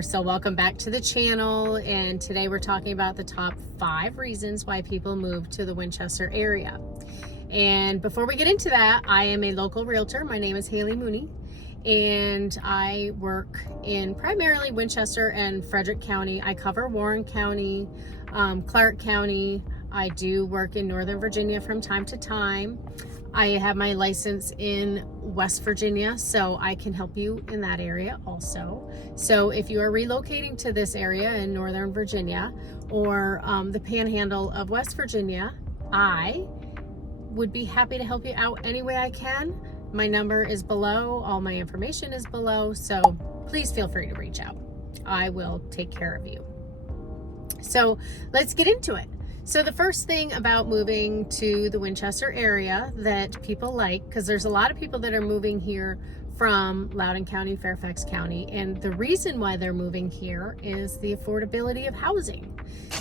homeowner. So welcome back to the channel, and today we're talking about the top 5 reasons why people move to the Winchester area. And before we get into that, I am a local realtor. My name is Hailey Mooney, and I work in primarily Winchester and Frederick County. I cover Warren County, Clark County. I do work in Northern Virginia from time to time. I have my license in West Virginia, so I can help you in that area also. So if you are relocating to this area in Northern Virginia or the panhandle of West Virginia, I would be happy to help you out any way I can. My number is below, all my information is below, so please feel free to reach out. I will take care of you. So let's get into it. So the first thing about moving to the Winchester area that people like, because there's a lot of people that are moving here from Loudoun County, Fairfax County, and the reason why they're moving here is the affordability of housing.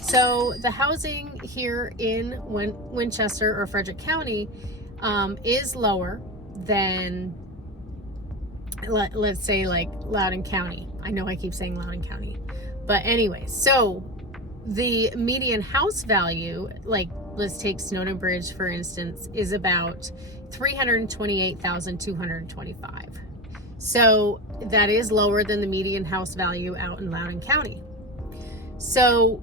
So the housing here in Winchester or Frederick County is lower than, let's say, like Loudoun County. I know I keep saying Loudoun County, but anyway, so the median house value, like let's take Snowden Bridge for instance, is about $328,225. So that is lower than the median house value out in Loudoun County. So,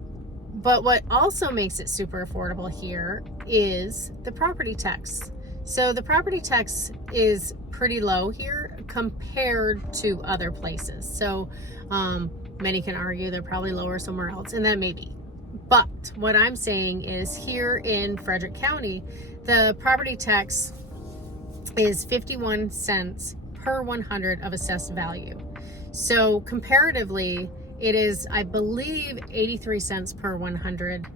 but what also makes it super affordable here is the property tax. So the property tax is pretty low here compared to other places. So many can argue they're probably lower somewhere else, and that may be. But what I'm saying is here in Frederick County, the property tax is 51 cents per 100 of assessed value. So comparatively, it is, I believe, 83 cents per 100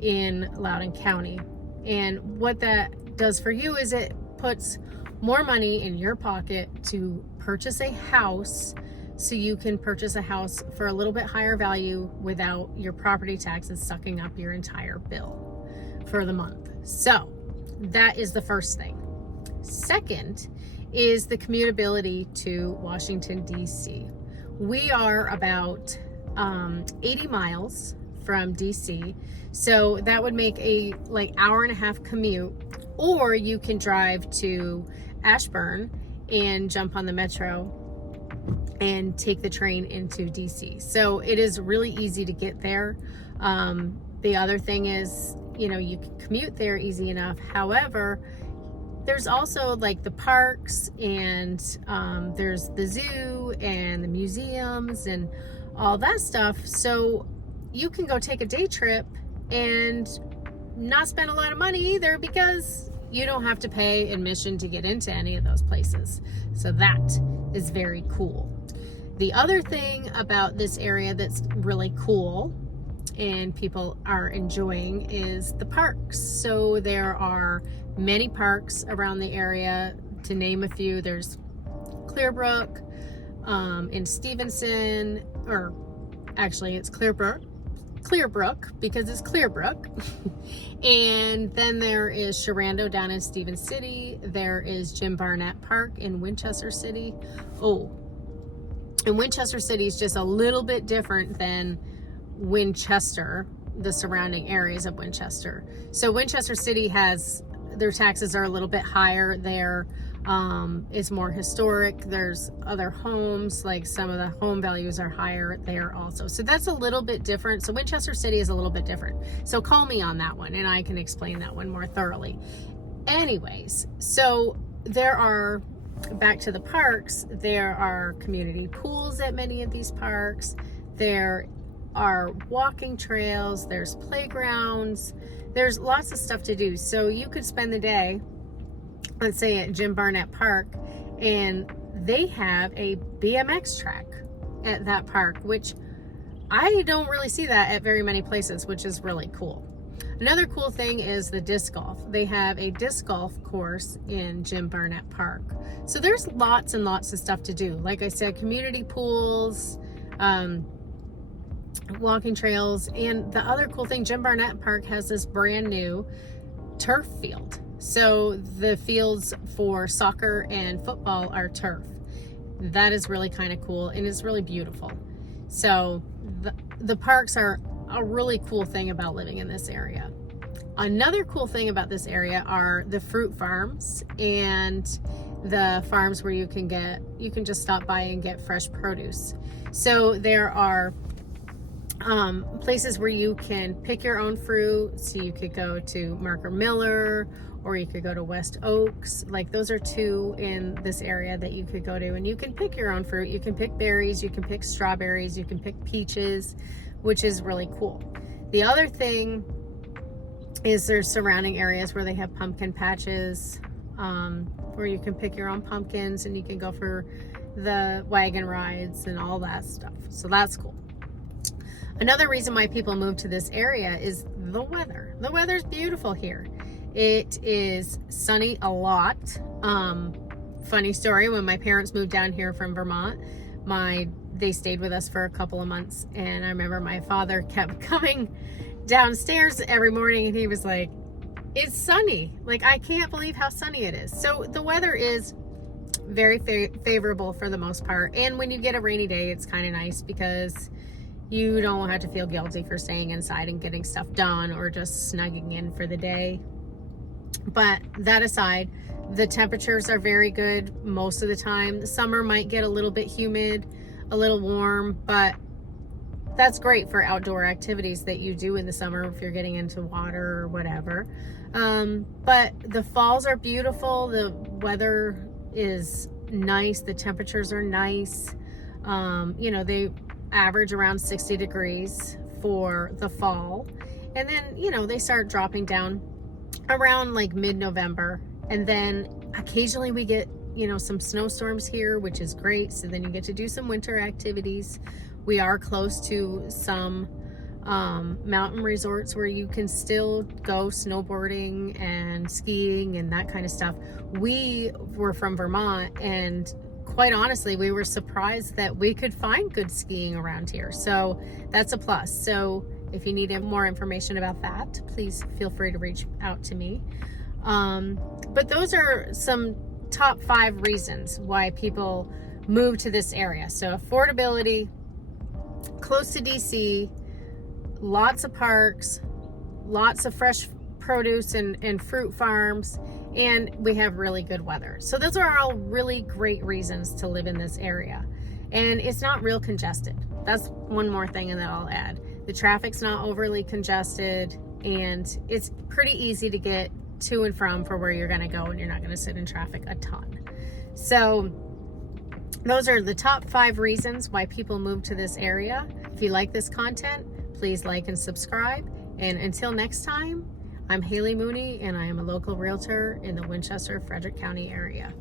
in Loudoun County. And what that does for you is it puts more money in your pocket to purchase a house, so you can purchase a house for a little bit higher value without your property taxes sucking up your entire bill for the month. So that is the first thing. Second is the commutability to Washington, D.C. We are about 80 miles from D.C., so that would make a hour-and-a-half commute, or you can drive to Ashburn and jump on the metro and take the train into DC. So it is really easy to get there. The other thing is, you can commute there easy enough. However, there's also like the parks, and there's the zoo and the museums and all that stuff. So you can go take a day trip and not spend a lot of money either, because you don't have to pay admission to get into any of those places. So that is very cool. The other thing about this area that's really cool and people are enjoying is the parks. So there are many parks around the area. To name a few, there's Clearbrook in Stevenson, or actually it's Clearbrook because it's Clearbrook. And then there is Sharando down in Stevens City. There is Jim Barnett Park in Winchester City. And Winchester City is just a little bit different than Winchester, the surrounding areas of Winchester. So Winchester City has, their taxes are a little bit higher there. It's more historic. There's other homes, like some of the home values are higher there also. So that's a little bit different. So Winchester City is a little bit different. So call me on that one and I can explain that one more thoroughly. Anyways, so there are, back to the parks, there are community pools at many of these parks. There are walking trails, there's playgrounds, there's lots of stuff to do. So you could spend the day, let's say at Jim Barnett Park, and they have a BMX track at that park, which I don't really see that at very many places, which is really cool. Another cool thing is the disc golf. They have a disc golf course in Jim Barnett Park. So there's lots and lots of stuff to do. Like I said, community pools, walking trails, and the other cool thing, Jim Barnett Park has this brand new turf field. So the fields for soccer and football are turf. That is really kind of cool, and it's really beautiful. So the parks are a really cool thing about living in this area. Another cool thing about this area are the fruit farms and the farms where you can just stop by and get fresh produce. So there are places where you can pick your own fruit. So you could go to Marker Miller, or you could go to West Oaks. Like, those are two in this area that you could go to, and you can pick your own fruit. You can pick berries, you can pick strawberries, you can pick peaches, which is really cool. The other thing is there's surrounding areas where they have pumpkin patches, where you can pick your own pumpkins, and you can go for the wagon rides and all that stuff. So that's cool. Another reason why people move to this area is the weather. The weather's beautiful here. It is sunny a lot. Funny story, when my parents moved down here from Vermont, they stayed with us for a couple of months, and I remember my father kept coming downstairs every morning and he was like, it's sunny. Like, I can't believe how sunny it is. So the weather is very favorable for the most part. And when you get a rainy day, it's kind of nice because you don't have to feel guilty for staying inside and getting stuff done or just snugging in for the day. But that aside, the temperatures are very good most of the time. The summer might get a little bit humid, a little warm, but that's great for outdoor activities that you do in the summer if you're getting into water or whatever. But the falls are beautiful. The weather is nice. The temperatures are nice. They average around 60 degrees for the fall. And then, they start dropping down around like mid-November. And then occasionally we get, some snowstorms here, which is great. So then you get to do some winter activities. We are close to some mountain resorts where you can still go snowboarding and skiing and that kind of stuff. We were from Vermont, and quite honestly, we were surprised that we could find good skiing around here. So that's a plus. So if you need more information about that, please feel free to reach out to me. But those are some top 5 reasons why people move to this area. So affordability, close to DC, lots of parks, lots of fresh produce and fruit farms, and we have really good weather. So those are all really great reasons to live in this area. And it's not real congested. That's one more thing that I'll add. The traffic's not overly congested, and it's pretty easy to get to and from for where you're going to go, and you're not going to sit in traffic a ton. So those are the top 5 reasons why people move to this area. If you like this content, please like and subscribe. And until next time, I'm Hailey Mooney, and I am a local realtor in the Winchester, Frederick County area.